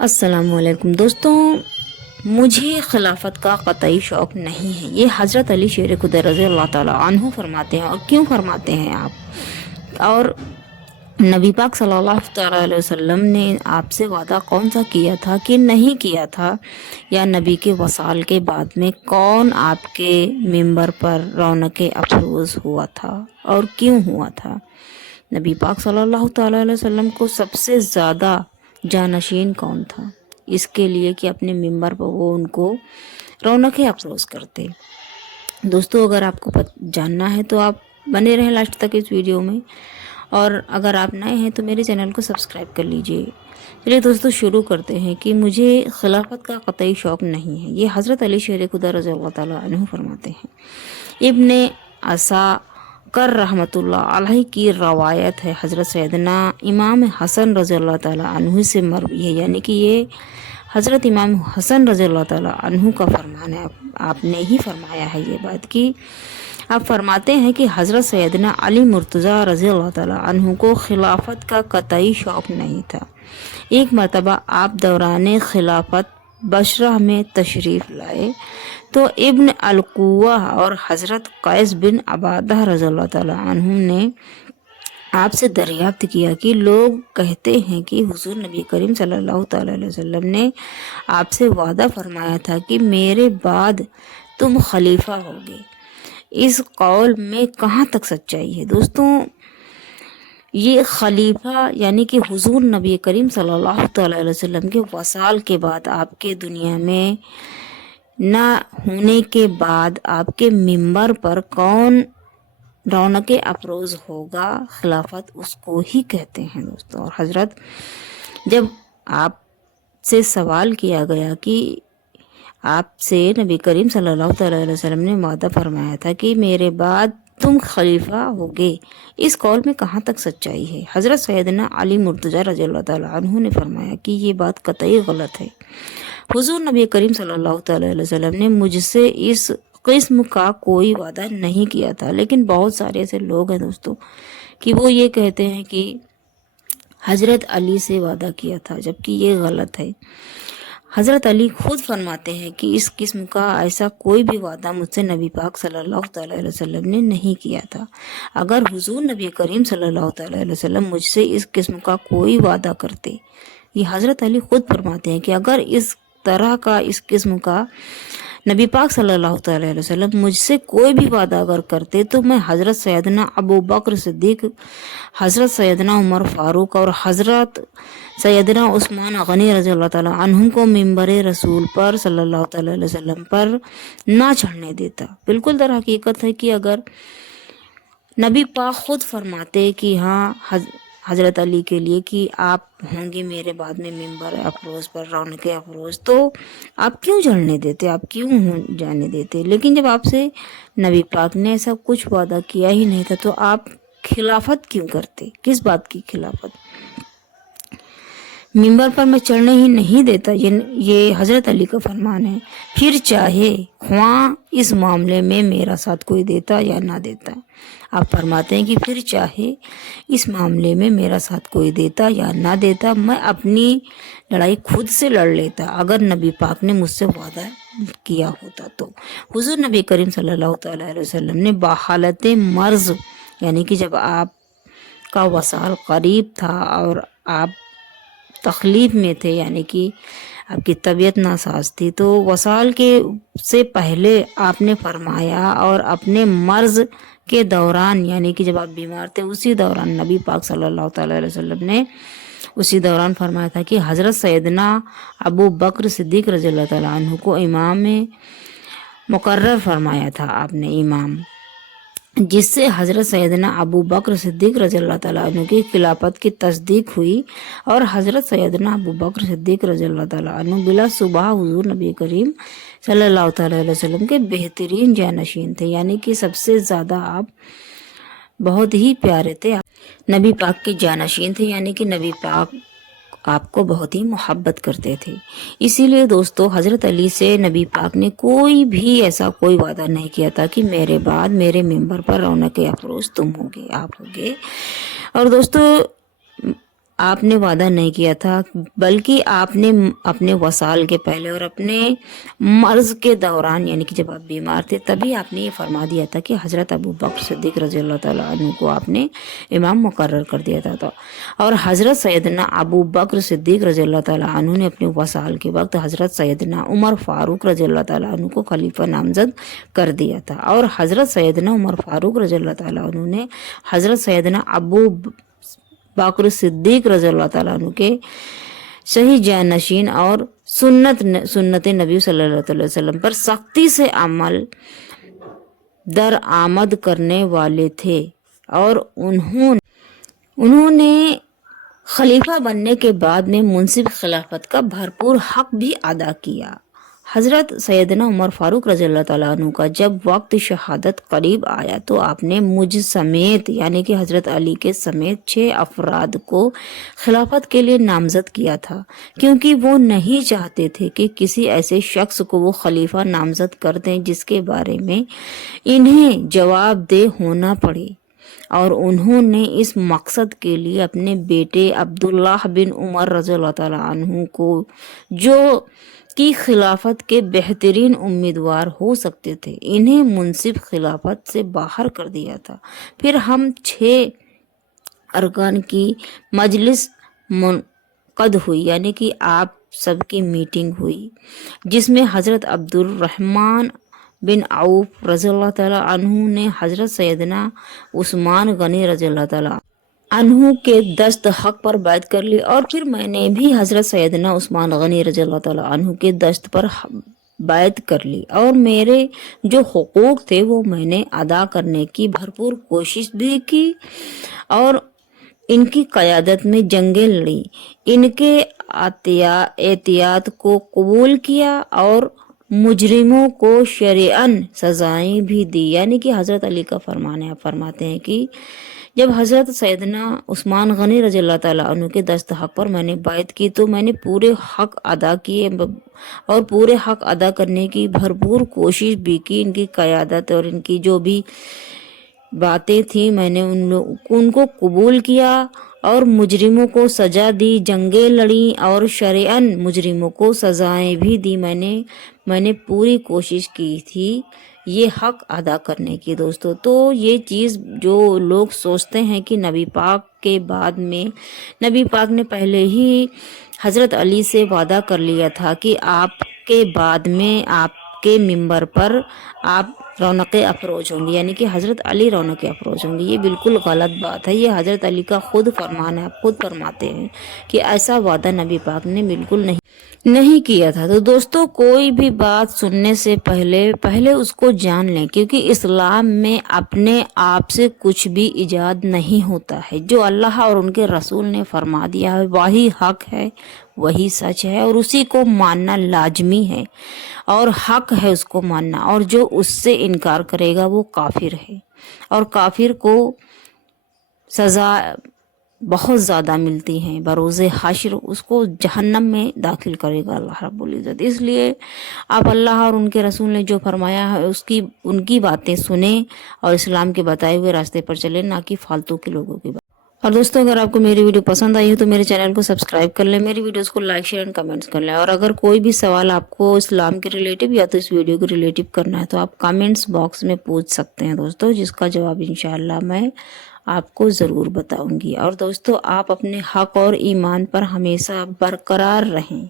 السلام علیکم دوستوں، مجھے خلافت کا قطعی شوق نہیں ہے۔ یہ حضرت علی شیر خدا رضی اللہ تعالیٰ عنہ فرماتے ہیں۔ اور کیوں فرماتے ہیں آپ؟ اور نبی پاک صلی اللہ تعالیٰ علیہ وسلم نے آپ سے وعدہ کون سا کیا تھا کہ نہیں کیا تھا؟ یا نبی کے وصال کے بعد میں کون آپ کے ممبر پر رونق افروز ہوا تھا اور کیوں ہوا تھا؟ نبی پاک صلی اللہ تعالیٰ علیہ وسلم کو سب سے زیادہ جانشین کون تھا؟ اس کے لیے کہ اپنے ممبر پر وہ ان کو رونق افروز کرتے۔ دوستو، اگر آپ کو جاننا ہے تو آپ بنے رہیں لاسٹ تک اس ویڈیو میں، اور اگر آپ نئے ہیں تو میرے چینل کو سبسکرائب کر لیجئے۔ چلیے دوستو، شروع کرتے ہیں کہ مجھے خلافت کا قطعی شوق نہیں ہے۔ یہ حضرت علی شیر خدا رضی اللہ تعالیٰ عنہ فرماتے ہیں۔ ابن عساکر رحمۃ اللہ علیہ کی روایت ہے، حضرت سیدنا امام حسن رضی اللہ تعالیٰ عنہ سے مروی ہے، یعنی کہ یہ حضرت امام حسن رضی اللہ تعالیٰ عنہ کا فرمان ہے۔ آپ نے ہی فرمایا ہے یہ بات کی آپ فرماتے ہیں کہ حضرت سیدنا علی مرتضیٰ رضی اللہ تعالیٰ عنہ کو خلافت کا قطعی شوق نہیں تھا۔ ایک مرتبہ آپ دوران خلافت بصرہ میں تشریف لائے تو ابن القوہ اور حضرت قیس بن عبادہ رضی اللہ تعالیٰ عنہ نے آپ سے دریافت کیا کہ لوگ کہتے ہیں کہ حضور نبی کریم صلی اللہ تعالیٰ علیہ وسلم نے آپ سے وعدہ فرمایا تھا کہ میرے بعد تم خلیفہ ہوگے۔ اس قول میں کہاں تک سچائی ہے؟ دوستوں، یہ خلیفہ یعنی کہ حضور نبی کریم صلی اللہ تعالیٰ علیہ وسلم کے وصال کے بعد، آپ کے دنیا میں نہ ہونے کے بعد آپ کے ممبر پر کون رونق افروز ہوگا، خلافت اس کو ہی کہتے ہیں دوستوں۔ اور حضرت جب آپ سے سوال کیا گیا کہ آپ سے نبی کریم صلی اللہ تعالیٰ علیہ وسلم نے وعدہ فرمایا تھا کہ میرے بعد تم خلیفہ ہوگے، اس قول میں کہاں تک سچائی ہے؟ حضرت سیدنا علی مرتضیٰ رضی اللہ تعالیٰ عنہ نے فرمایا کہ یہ بات قطعی غلط ہے۔ حضور نبی کریم صلی اللہ تعالیٰ علیہ وسلم نے مجھ سے اس قسم کا کوئی وعدہ نہیں کیا تھا، لیکن بہت سارے ایسے لوگ ہیں دوستوں کہ وہ یہ کہتے ہیں کہ حضرت علی سے وعدہ کیا تھا، جبکہ یہ غلط ہے۔ حضرت علی خود فرماتے ہیں کہ اس قسم کا ایسا کوئی بھی وعدہ مجھ سے نبی پاک صلی اللہ تعالیٰ علیہ وسلم نے نہیں کیا تھا۔ اگر حضور نبی کریم صلی اللہ تعالیٰ علیہ وسلم مجھ سے اس قسم کا کوئی وعدہ کرتے، یہ حضرت علی خود فرماتے ہیں کہ اگر اس طرح کا اس قسم کا نبی پاک صلی اللہ تعالیٰ علیہ وسلم مجھ سے کوئی بھی وعدہ اگر کرتے تو میں حضرت سیدنا ابو بکر صدیق، حضرت سیدنا عمر فاروق اور حضرت سیدنا عثمان غنی رضی اللہ تعالیٰ عنہ کو ممبر رسول پر صلی اللہ تعالیٰ علیہ وسلم پر نہ چڑھنے دیتا۔ بالکل در حقیقت ہے کہ اگر نبی پاک خود فرماتے کہ ہاں حضرت علی کے لیے کہ آپ ہوں گے میرے بعد میں ممبر افروز پر رونق افروز، تو آپ کیوں جڑنے دیتے، آپ کیوں جانے دیتے؟ لیکن جب آپ سے نبی پاک نے ایسا کچھ وعدہ کیا ہی نہیں تھا تو آپ خلافت کیوں کرتے؟ کس بات کی خلافت؟ ممبر پر میں چڑھنے ہی نہیں دیتا، یہ حضرت علی کا فرمان ہے، پھر چاہے خواہ اس معاملے میں میرا ساتھ کوئی دیتا یا نہ دیتا۔ آپ فرماتے ہیں کہ پھر چاہے اس معاملے میں میرا ساتھ کوئی دیتا یا نہ دیتا، میں اپنی لڑائی خود سے لڑ لیتا اگر نبی پاک نے مجھ سے وعدہ کیا ہوتا تو۔ حضور نبی کریم صلی اللہ تعالیٰ علیہ وسلم نے بحالت مرض، یعنی کہ جب آپ کا وصال قریب تھا اور آپ تخلیف میں تھے، یعنی کہ آپ کی طبیعت ناساز تھی، تو وصال کے سے پہلے آپ نے فرمایا اور اپنے مرض کے دوران، یعنی کہ جب آپ بیمار تھے اسی دوران نبی پاک صلی اللہ تعالیٰ علیہ وسلم نے اسی دوران فرمایا تھا کہ حضرت سیدنا ابو بکر صدیق رضی اللہ تعالیٰ عنہ کو امام مقرر فرمایا تھا آپ نے، امام، جس سے حضرت سیدنا ابو بکر صدیق رضی اللہ تعالیٰ عنہ کی خلافت کی تصدیق ہوئی، اور حضرت سیدنا ابو بکر صدیق رضی اللہ تعالیٰ عنہ بلا صبح حضور نبی کریم صلی اللہ تعالیٰ علیہ وسلم کے بہترین جانشین تھے، یعنی کہ سب سے زیادہ آپ بہت ہی پیارے تھے، نبی پاک کے جانشین تھے، یعنی کہ نبی پاک آپ کو بہت ہی محبت کرتے تھے۔ اسی لیے دوستو، حضرت علی سے نبی پاک نے کوئی بھی ایسا کوئی وعدہ نہیں کیا تھا کہ میرے بعد میرے ممبر پر رونق افروز تم ہوگے، آپ ہوگے۔ اور دوستو، آپ نے وعدہ نہیں کیا تھا، بلکہ آپ نے اپنے وصال کے پہلے اور اپنے مرض کے دوران، یعنی کہ جب آپ بیمار تھے تبھی آپ نے یہ فرما دیا تھا کہ حضرت ابو بکر صدیق رضی اللہ تعالیٰ عنہ کو آپ نے امام مقرر کر دیا تھا اور حضرت سیدنا ابو بکر صدیق رضی اللہ تعالیٰ عنہ نے اپنے وصال کے وقت حضرت سیدنا عمر فاروق رضی اللہ تعالیٰ عنہ کو خلیفہ نامزد کر دیا تھا، اور حضرت سیدنا عمر فاروق رضی اللہ تعالیٰ عنہ نے حضرت سیدنا ابو بکر صدیق رضی اللہ تعالیٰ عنہ کے صحیح جانشین اور سنت نبی صلی اللہ علیہ وسلم پر سختی سے عمل درآمد کرنے والے تھے، اور انہوں نے خلیفہ بننے کے بعد میں منصب خلافت کا بھرپور حق بھی ادا کیا۔ حضرت سیدنا عمر فاروق رضی اللہ تعالیٰ عنہ کا جب وقت شہادت قریب آیا تو آپ نے مجھ سمیت، یعنی کہ حضرت علی کے سمیت 6 افراد کو خلافت کے لیے نامزد کیا تھا، کیونکہ وہ نہیں چاہتے تھے کہ کسی ایسے شخص کو وہ خلیفہ نامزد کر دیں جس کے بارے میں انہیں جواب دہ ہونا پڑے، اور انہوں نے اس مقصد کے لیے اپنے بیٹے عبداللہ بن عمر رضی اللہ تعالیٰ عنہ کو، جو کی خلافت کے بہترین امیدوار ہو سکتے تھے، انہیں منصب خلافت سے باہر کر دیا تھا۔ پھر ہم 6 ارکان کی مجلس منعقد ہوئی، یعنی کہ آپ سب کی میٹنگ ہوئی، جس میں حضرت عبد الرحمن بن عوف رضی اللہ تعالیٰ عنہ نے حضرت سیدنا عثمان غنی رضی اللہ تعالیٰ عنہ کے دست حق پر بیعت کر لی، اور پھر میں نے بھی حضرت سیدنا عثمان غنی رضی اللہ تعالیٰ عنہ کے دست پر بیعت کر لی، اور میرے جو حقوق تھے وہ میں نے ادا کرنے کی بھرپور کوشش بھی کی، اور ان کی قیادت میں جنگیں لڑی، ان کے احتیاط کو قبول کیا، اور مجرموں کو شرعاً سزائیں بھی دی۔ یعنی کہ حضرت علی کا فرمان ہے، آپ فرماتے ہیں کہ جب حضرت سیدنا عثمان غنی رضی اللہ تعالیٰ عنہ کے دست حق پر میں نے بیعت کی تو میں نے پورے حق ادا کیے، اور پورے حق ادا کرنے کی بھرپور کوشش بھی کی۔ ان کی قیادت اور ان کی جو بھی باتیں تھیں میں نے ان کو قبول کیا، اور مجرموں کو سزا دی، جنگیں لڑیں، اور شرعاً مجرموں کو سزائیں بھی دی۔ میں نے پوری کوشش کی تھی یہ حق ادا کرنے کی۔ دوستو، تو یہ چیز جو لوگ سوچتے ہیں کہ نبی پاک کے بعد میں، نبی پاک نے پہلے ہی حضرت علی سے وعدہ کر لیا تھا کہ آپ کے بعد میں آپ کے منبر پر آپ رونق افروز ہوں گے، یعنی کہ حضرت علی رونق افروز ہوں گے۔ یہ بالکل غلط بات ہے، یہ حضرت علی کا خود فرمان ہے، آپ خود فرماتے ہیں کہ ایسا وعدہ نبی پاک نے بالکل نہیں کیا تھا۔ تو دوستو، کوئی بھی بات سننے سے پہلے اس کو جان لیں، کیونکہ اسلام میں اپنے آپ سے کچھ بھی ایجاد نہیں ہوتا ہے۔ جو اللہ اور ان کے رسول نے فرما دیا ہے وہی حق ہے، وہی سچ ہے، اور اسی کو ماننا لازمی ہے، اور حق ہے اس کو ماننا، اور جو اس سے انکار کرے گا وہ کافر ہے، اور کافر کو سزا بہت زیادہ ملتی ہیں، بروز حشر اس کو جہنم میں داخل کرے گا اللہ رب العزت۔ اس لیے آپ اللہ اور ان کے رسول نے جو فرمایا ہے ان کی باتیں سنیں، اور اسلام کے بتائے ہوئے راستے پر چلیں، نہ کہ فالتو کے لوگوں کی بات۔ اور دوستو، اگر آپ کو میری ویڈیو پسند آئی ہو تو میرے چینل کو سبسکرائب کر لیں، میری ویڈیوز کو لائک، شیئر اور کمنٹس کر لیں، اور اگر کوئی بھی سوال آپ کو اسلام کے ریلیٹیو یا تو اس ویڈیو کے ریلیٹیو کرنا ہے تو آپ کمنٹس باکس میں پوچھ سکتے ہیں دوستو، جس کا جواب انشاءاللہ میں آپ کو ضرور بتاؤں گی۔ اور دوستو، آپ اپنے حق اور ایمان پر ہمیشہ برقرار رہیں۔